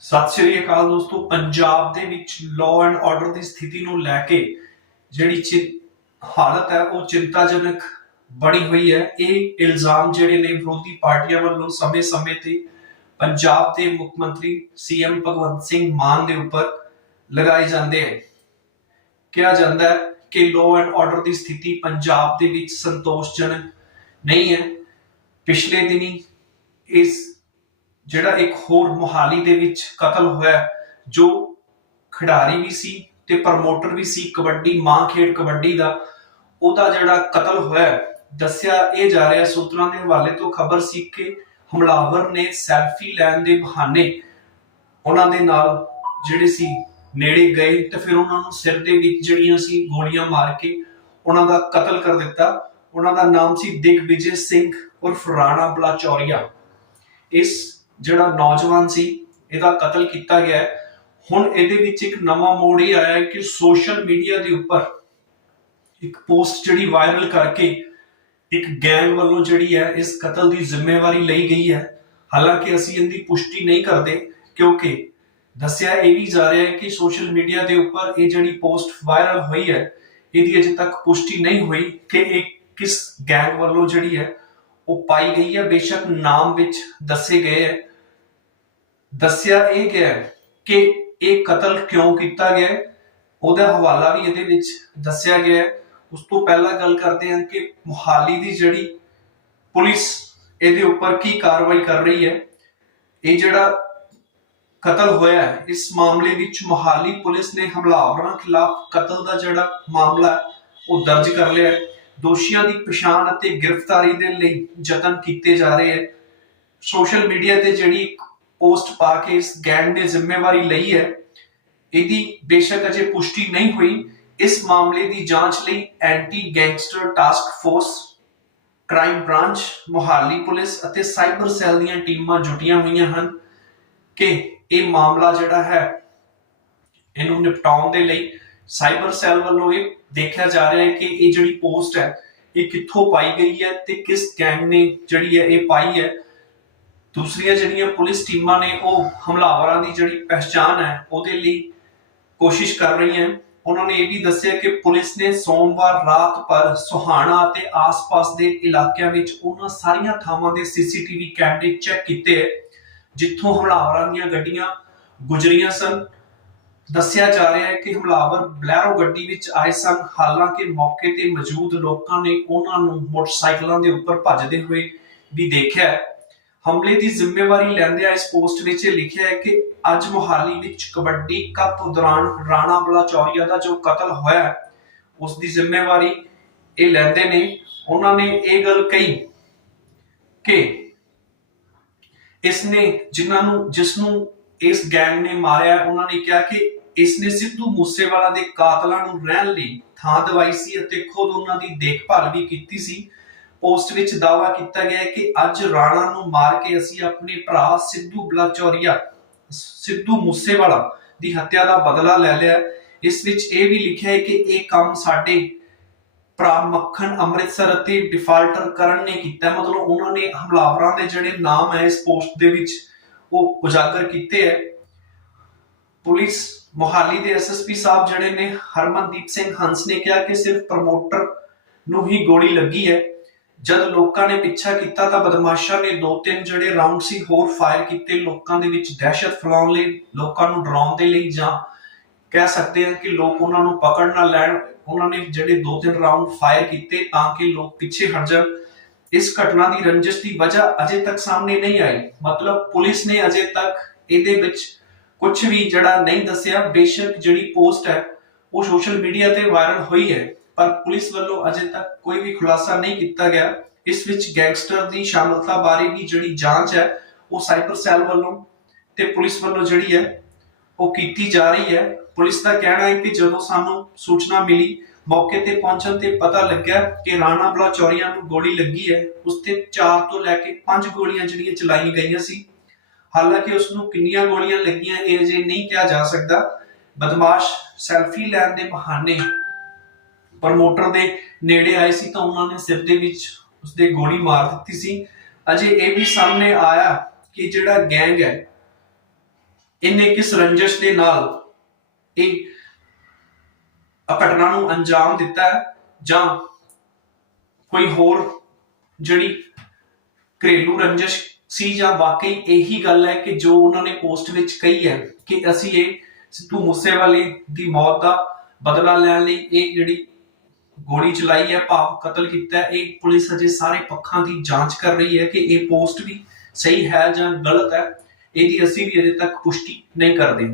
ਸਤਿ ਸ੍ਰੀ ਅਕਾਲ ਦੋਸਤੋ, ਪੰਜਾਬ ਦੇ ਵਿੱਚ ਲਾਅ ਐਂਡ ਆਰਡਰ ਦੀ ਸਥਿਤੀ ਨੂੰ ਲੈ ਕੇ ਜਿਹੜੀ ਚਿ- ਹਾਲਤ ਹੈ, ਉਹ ਚਿੰਤਾਜਨਕ ਬਣੀ ਹੋਈ ਹੈ। ਇਹ ਇਲਜ਼ਾਮ ਜਿਹੜੇ ਨੇ ਵਿਰੋਧੀ ਪਾਰਟੀਆਂ ਵੱਲੋਂ ਸਮੇਂ-ਸਮੇਂ ਤੇ ਪੰਜਾਬ ਦੇ ਮੁੱਖ ਮੰਤਰੀ ਸੀਐਮ ਭਗਵੰਤ ਸਿੰਘ ਮਾਨ ਦੇ ਉੱਪਰ ਲਗਾਏ ਜਾਂਦੇ ਹਨ ਕਿਹਾ ਜਾਂਦਾ ਹੈ ਕਿ ਲਾਅ ਐਂਡ ਆਰਡਰ ਦੀ ਸਥਿਤੀ ਪੰਜਾਬ ਦੇ ਵਿੱਚ ਸੰਤੋਸ਼ਜਨਕ ਨਹੀਂ ਹੈ। ਪਿਛਲੇ ਦਿਨੀ ਇਸ ਜਿਹੜਾ ਇੱਕ ਹੋਰ ਮੁਹਾਲੀ ਦੇ ਵਿੱਚ ਕਤਲ ਹੋਇਆ ਜੋ ਖਿਡਾਰੀ ਵੀ ਸੀ ਤੇ ਪ੍ਰਮੋਟਰ ਵੀ ਸੀ, ਕਬੱਡੀ, ਮਾਂ ਖੇਡ ਕਬੱਡੀ ਦਾ, ਉਹਦਾ ਜਿਹੜਾ ਕਤਲ ਹੋਇਆ ਦੱਸਿਆ ਇਹ ਜਾ ਰਿਹਾ ਸੂਤਰਾਂ ਦੇ ਹਵਾਲੇ ਤੋਂ ਖਬਰ ਸੀ ਕਿ ਹਮਲਾਵਰ ਨੇ ਸੈਲਫੀ ਲੈਣ ਦੇ ਬਹਾਨੇ ਉਹਨਾਂ ਦੇ ਨਾਲ ਜਿਹੜੇ ਸੀ ਨੇੜੇ ਗਏ ਤੇ ਫਿਰ ਉਹਨਾਂ ਨੂੰ ਸਿਰ ਦੇ ਵਿੱਚ ਜਿਹੜੀਆਂ ਸੀ ਗੋਲੀਆਂ ਮਾਰ ਕੇ ਉਹਨਾਂ ਦਾ ਕਤਲ ਕਰ ਦਿੱਤਾ। ਉਹਨਾਂ ਦਾ ਨਾਮ ਸੀ ਦਿਗ ਵਿਜੇ ਸਿੰਘ ਉਰਫ ਰਾਣਾ ਬਲਾਚੌਰੀਆ। ਇਸ ਜਿਹੜਾ ਨੌਜਵਾਨ ਸੀ, ਇਹਦਾ ਕਤਲ ਕੀਤਾ ਗਿਆ ਹੈ। ਹੁਣ ਇਹਦੇ ਵਿੱਚ ਇੱਕ ਨਵਾਂ ਮੋੜ ਇਹ ਆਇਆ ਹੈ ਕਿ ਸੋਸ਼ਲ ਮੀਡੀਆ ਦੇ ਉੱਪਰ ਇੱਕ ਪੋਸਟ ਜਿਹੜੀ ਵਾਇਰਲ ਕਰਕੇ ਇੱਕ ਗੈਂਗ ਵੱਲੋਂ ਜਿਹੜੀ ਹੈ, ਇਸ ਕਤਲ ਦੀ ਜ਼ਿੰਮੇਵਾਰੀ ਲਈ ਗਈ ਹੈ ਹਾਲਾਂਕਿ ਅਸੀਂ ਇਹਦੀ ਪੁਸ਼ਟੀ ਨਹੀਂ ਕਰਦੇ, ਕਿਉਂਕਿ ਦੱਸਿਆ ਇਹ ਵੀ ਜਾ ਰਿਹਾ ਹੈ ਕਿ ਸੋਸ਼ਲ ਮੀਡੀਆ ਦੇ ਉੱਪਰ ਇਹ ਜਿਹੜੀ ਪੋਸਟ ਵਾਇਰਲ ਹੋਈ ਹੈ, ਇਹਦੀ ਅਜੇ ਤੱਕ ਪੁਸ਼ਟੀ ਨਹੀਂ ਹੋਈ ਕਿ ਇਹ ਕਿਸ ਗੈਂਗ ਵੱਲੋਂ ਜਿਹੜੀ ਹੈ ਉਹ ਪਾਈ ਗਈ ਹੈ, ਬੇਸ਼ੱਕ ਨਾਮ ਵਿੱਚ ਦੱਸੇ ਗਏ ਹੈ। ਦੱਸਿਆ ਇਹ ਗਿਆ ਕਿ ਇਹ ਕਤਲ ਕਿਉਂ ਕੀਤਾ ਗਿਆ ਉਹਦਾ ਹਵਾਲਾ ਵੀ ਇਹਦੇ ਵਿੱਚ ਦੱਸਿਆ ਗਿਆ ਉਸ ਤੋਂ ਪਹਿਲਾਂ ਗੱਲ ਕਰਦੇ ਹਾਂ ਕਿ ਮੁਹਾਲੀ ਦੀ ਜਿਹੜੀ ਪੁਲਿਸ ਇਹਦੇ ਉੱਪਰ ਕੀ ਕਾਰਵਾਈ ਕਰ ਰਹੀ ਹੈ। ਇਹ ਜਿਹੜਾ ਕਤਲ ਹੋਇਆ ਹੈ, ਇਸ ਮਾਮਲੇ ਵਿੱਚ ਮੁਹਾਲੀ ਪੁਲਿਸ ਨੇ ਹਮਲਾਵਰਾਂ ਖਿਲਾਫ ਕਤਲ ਦਾ ਜਿਹੜਾ ਮਾਮਲਾ ਉਹ ਦਰਜ ਕਰ ਲਿਆ ਹੈ। ਦੋਸ਼ੀਆਂ ਦੀ ਪਛਾਣ ਅਤੇ ਗ੍ਰਿਫਤਾਰੀ ਦੇ ਲਈ ਯਤਨ ਕੀਤੇ ਜਾ ਰਹੇ ਹੈ। ਸੋਸ਼ਲ ਮੀਡੀਆ ਤੇ ਜਿਹੜੀ ਪੋਸਟ ਪਾ ਕੇ ਇਸ ਗੈਂਗ ਨੇ ਜ਼ਿੰਮੇਵਾਰੀ ਲਈ ਹੈ, ਇਹਦੀ ਬੇਸ਼ੱਕ ਅਜੇ ਪੁਸ਼ਟੀ ਨਹੀਂ ਹੋਈ। ਇਸ ਮਾਮਲੇ ਦੀ ਜਾਂਚ ਲਈ anti gangster task force, crime branch, Mohali police ਅਤੇ ਸਾਈਬਰ ਸੈੱਲ ਦੀਆਂ ਟੀਮਾਂ ਜੁਟੀਆਂ ਹੋਈਆਂ ਹਨ ਕਿ ਇਹ ਮਾਮਲਾ ਜਿਹੜਾ ਹੈ, ਇਹਨੂੰ ਨਿਪਟਾਉਣ ਦੇ ਲਈ ਸਾਈਬਰ ਸੈੱਲ ਵੱਲੋਂ ਇਹ ਦੇਖਿਆ ਜਾ ਰਿਹਾ ਹੈ ਕਿ ਇਹ ਜਿਹੜੀ ਪੋਸਟ ਹੈ, ਇਹ ਕਿੱਥੋਂ ਪਾਈ ਗਈ ਹੈ ਤੇ ਕਿਸ ਗੈਂਗ ਨੇ ਜਿਹੜੀ ਹੈ ਇਹ ਪਾਈ ਹੈ। ਦੂਸਰੀਆਂ ਜਿਹੜੀਆਂ ਪੁਲਿਸ ਟੀਮਾਂ ਨੇ, ਉਹ ਹਮਲਾਵਰਾਂ ਦੀ ਜਿਹੜੀ ਪਹਿਚਾਣ ਹੈ, ਉਹਦੇ ਲਈ ਕੋਸ਼ਿਸ਼ ਕਰ ਰਹੀਆਂ ਉਹਨਾਂ ਨੇ ਇਹ ਵੀ ਦੱਸਿਆ ਕਿ ਪੁਲਿਸ ਨੇ ਸੋਮਵਾਰ ਰਾਤ ਪਰ ਸੁਹਾਣਾ ਅਤੇ ਆਸ-ਪਾਸ ਦੇ ਇਲਾਕਿਆਂ ਵਿੱਚ ਉਹਨਾਂ ਸਾਰੀਆਂ ਥਾਵਾਂ ਦੇ ਸੀਸੀਟੀਵੀ ਕੈਮਰੇ ਚੈੱਕ ਕੀਤੇ ਹੈ, ਜਿੱਥੋਂ ਹਮਲਾਵਰਾਂ ਦੀਆਂ ਗੱਡੀਆਂ ਗੁਜ਼ਰੀਆਂ ਸਨ। ਦੱਸਿਆ ਜਾ ਰਿਹਾ ਹੈ ਕਿ ਹਮਲਾਵਰ ਬਲੈਰੋ ਗੱਡੀ ਵਿੱਚ ਆਏ ਸਨ। ਹਾਲਾਂਕਿ ਮੌਕੇ ਤੇ ਮੌਜੂਦ ਲੋਕਾਂ ਨੇ ਉਹਨਾਂ ਨੂੰ ਮੋਟਰਸਾਈਕਲਾਂ ਦੇ ਉੱਪਰ ਭੱਜਦੇ ਹੋਏ ਵੀ ਦੇਖਿਆ ਹਮਲੇ ਦੀ ਜ਼ਿੰਮੇਵਾਰੀ ਲੈਂਦਿਆਂ ਇਸ ਪੋਸਟ ਵਿੱਚ ਇਹ ਲਿਖਿਆ ਹੈ ਕਿ ਅੱਜ ਮੁਹਾਲੀ ਵਿੱਚ ਕਬੱਡੀ ਕੱਪ ਦੌਰਾਨ ਰਾਣਾ ਬਲਾਚੌਰੀਆ ਦਾ ਜੋ ਕਤਲ ਹੋਇਆ ਹੈ, ਉਸ ਦੀ ਜ਼ਿੰਮੇਵਾਰੀ ਇਹ ਲੈਂਦੇ ਨੇ ਉਹਨਾਂ ਨੇ ਇਹ ਗੱਲ ਕਹੀ ਕਿ ਇਸ ਨੇ ਜਿਨ੍ਹਾਂ ਨੂੰ ਜਿਸ ਨੂੰ ਇਸ ਗੈਂਗ ਨੇ ਮਾਰਿਆ, ਉਹਨਾਂ ਨੇ ਕਿਹਾ ਕਿ ਇਸ ਨੇ ਸਿੱਧੂ ਮੂਸੇਵਾਲਾ ਦੇ ਕਾਤਲਾਂ ਨੂੰ ਰਹਿਣ ਲਈ ਥਾਂ ਦਵਾਈ ਸੀ ਅਤੇ ਖੁਦ ਉਹਨਾਂ ਦੀ ਦੇਖਭਾਲ ਵੀ ਕੀਤੀ ਸੀ। ਪੋਸਟ ਵਿੱਚ ਦਾਅਵਾ ਕੀਤਾ ਗਿਆ ਹੈ ਕਿ ਅੱਜ ਰਾਣਾ ਨੂੰ ਮਾਰ ਕੇ ਅਸੀਂ ਆਪਣੇ ਭਰਾ ਸਿੱਧੂ ਬਲਾਚੌਰੀਆ, ਸਿੱਧੂ ਮੂਸੇਵਾਲਾ ਦੀ ਹੱਤਿਆ ਦਾ ਬਦਲਾ ਲੈ ਲਿਆ ਇਸ ਵਿੱਚ ਇਹ ਵੀ ਲਿਖਿਆ ਹੈ ਕਿ ਇਹ ਕੰਮ ਸਾਡੇ ਭਰਾ ਮੱਖਣ ਅੰਮ੍ਰਿਤਸਰ ਅਤੇ ਡਿਫਾਲਟਰ ਕਰਨ ਨੇ ਕੀਤਾ ਮਤਲਬ ਉਹਨਾਂ ਨੇ ਹਮਲਾਵਰਾਂ ਦੇ ਜਿਹੜੇ ਨਾਮ ਹੈ ਇਸ ਪੋਸਟ ਦੇ ਵਿੱਚ ਉਹ ਉਜਾਗਰ ਕੀਤੇ ਹੈ। ਪੁਲਿਸ ਮੋਹਾਲੀ ਦੇ ਐਸਐਸਪੀ ਸਾਹਿਬ ਜਿਹੜੇ ਨੇ, ਹਰਮਨਦੀਪ ਸਿੰਘ ਹੰਸ ਨੇ ਕਿਹਾ ਕਿ ਸਿਰਫ ਪ੍ਰਮੋਟਰ ਨੂੰ ਹੀ ਗੋਲੀ ਲੱਗੀ ਹੈ। ਜਦ ਲੋਕਾਂ ਨੇ ਪਿੱਛਾ ਕੀਤਾ ਤਾਂ ਬਦਮਾਸ਼ਾਂ ਨੇ ਦੋ ਤਿੰਨ ਜਿਹੜੇ ਰਾਉਂਡ ਸੀ ਹੋਰ ਫਾਇਰ ਕੀਤੇ ਲੋਕਾਂ ਦੇ ਵਿੱਚ ਦਹਿਸ਼ਤ ਫੈਲਾਉਣ ਲਈ, ਲੋਕਾਂ ਨੂੰ ਡਰਾਉਣ ਦੇ ਲਈ ਜਾਂ ਕਹਿ ਸਕਦੇ ਹਾਂ ਕਿ ਲੋਕ ਉਹਨਾਂ ਨੂੰ ਪਕੜ ਨਾ ਲੈਣ, ਉਹਨਾਂ ਨੇ ਜਿਹੜੇ ਦੋ ਤਿੰਨ ਰਾਉਂਡ ਫਾਇਰ ਕੀਤੇ ਤਾਂ ਕਿ ਲੋਕ ਪਿੱਛੇ ਹਟ ਜਾਣ। ਇਸ ਘਟਨਾ ਦੀ ਰੰਜਿਸ਼ ਦੀ ਵਜ੍ਹਾ ਅਜੇ ਤੱਕ ਸਾਹਮਣੇ ਨਹੀਂ ਆਈ। ਮਤਲਬ ਪੁਲਿਸ ਨੇ ਅਜੇ ਤੱਕ ਇਹਦੇ ਵਿੱਚ ਕੁਝ ਵੀ ਜਿਹੜਾ ਨਹੀਂ ਦੱਸਿਆ। ਬੇਸ਼ੱਕ ਜਿਹੜੀ ਪੋਸਟ ਹੈ, ਉਹ ਸੋਸ਼ਲ ਮੀਡੀਆ ਤੇ ਵਾਇਰਲ ਹੋਈ ਹੈ, ਪਰ ਪੁਲਿਸ ਵੱਲੋਂ ਅਜੇ ਤੱਕ ਕੋਈ ਵੀ ਖੁਲਾਸਾ ਨਹੀਂ ਕੀਤਾ ਗਿਆ। ਇਸ ਵਿੱਚ ਗੈਂਗਸਟਰ ਦੀ ਸ਼ਾਮਲਤਾ ਬਾਰੇ ਵੀ ਜਿਹੜੀ ਜਾਂਚ ਹੈ, ਉਹ ਸਾਈਬਰ ਸੈੱਲ ਵੱਲੋਂ ਤੇ ਪੁਲਿਸ ਵੱਲੋਂ ਜਿਹੜੀ ਹੈ, ਉਹ ਕੀਤੀ ਜਾ ਰਹੀ ਹੈ। ਪੁਲਿਸ ਦਾ ਕਹਿਣਾ ਹੈ ਕਿ ਜਦੋਂ ਸਾਨੂੰ ਸੂਚਨਾ ਮਿਲੀ ਮੌਕੇ ਤੇ ਪਹੁੰਚਣ ਤੇ ਪਤਾ ਲੱਗਿਆ ਕਿ ਰਾਣਾ ਬਲਾਚੌਰੀਆ ਨੂੰ ਗੋਲੀ ਲੱਗੀ ਹੈ। ਉਸ ਤੇ 4 ਤੋਂ ਲੈ ਕੇ 5 ਗੋਲੀਆਂ ਜਿਹੜੀਆਂ ਚਲਾਈਆਂ ਗਈਆਂ ਸੀ। ਹਾਲਾਂਕਿ ਉਸ ਨੂੰ ਕਿੰਨੀਆਂ ਗੋਲੀਆਂ ਲੱਗੀਆਂ ਇਹ ਅਜੇ ਨਹੀਂ ਕਿਹਾ ਜਾ ਸਕਦਾ। ਬਦਮਾਸ਼ ਸੈਲਫੀ ਲੈਣ ਦੇ ਬਹਾਨੇ ਪ੍ਰਮੋਟਰ ਦੇ ਨੇੜੇ ਆਏ ਸੀ ਤਾਂ ਉਹਨਾਂ ਨੇ ਸਿਰ ਦੇ ਵਿੱਚ ਉਸਦੇ ਗੋਲੀ ਮਾਰ ਦਿੱਤੀ ਸੀ। ਅਜੇ ਇਹ ਵੀ ਸਾਹਮਣੇ ਆਇਆ ਕਿ ਜਿਹੜਾ ਗੈਂਗ ਹੈ, ਇਹਨੇ ਕਿਸ ਰੰਜਸ਼ ਦੇ ਨਾਲ ਇਹ ਘਟਨਾ ਨੂੰ ਅੰਜਾਮ ਦਿੱਤਾ ਹੈ ਜਾਂ ਕੋਈ ਹੋਰ ਜਿਹੜੀ ਘਰੇਲੂ ਰੰਜਿਸ਼ ਸੀ ਜਾਂ ਵਾਕਈ ਇਹੀ ਗੱਲ ਹੈ ਕਿ ਜੋ ਉਹਨਾਂ ਨੇ ਪੋਸਟ ਵਿੱਚ ਕਹੀ ਹੈ ਕਿ ਅਸੀਂ ਇਹ ਸਿੱਧੂ ਮੂਸੇਵਾਲੇ ਦੀ ਮੌਤ ਦਾ ਬਦਲਾ ਲੈਣ ਲਈ ਇਹ ਜਿਹੜੀ ਗੋਲੀ ਚਲਾਈ ਹੈ, ਭਾਵ ਕਤਲ ਕੀਤਾ ਹੈ, ਇਹ ਪੁਲਿਸ ਅਜੇ ਸਾਰੇ ਪੱਖਾਂ ਦੀ ਜਾਂਚ ਕਰ ਰਹੀ ਹੈ ਕਿ ਇਹ ਪੋਸਟ ਵੀ ਸਹੀ ਹੈ ਜਾਂ ਗਲਤ ਹੈ, ਇਹਦੀ ਅਸੀਂ ਵੀ ਅਜੇ ਤੱਕ ਪੁਸ਼ਟੀ ਨਹੀਂ ਕਰਦੇ।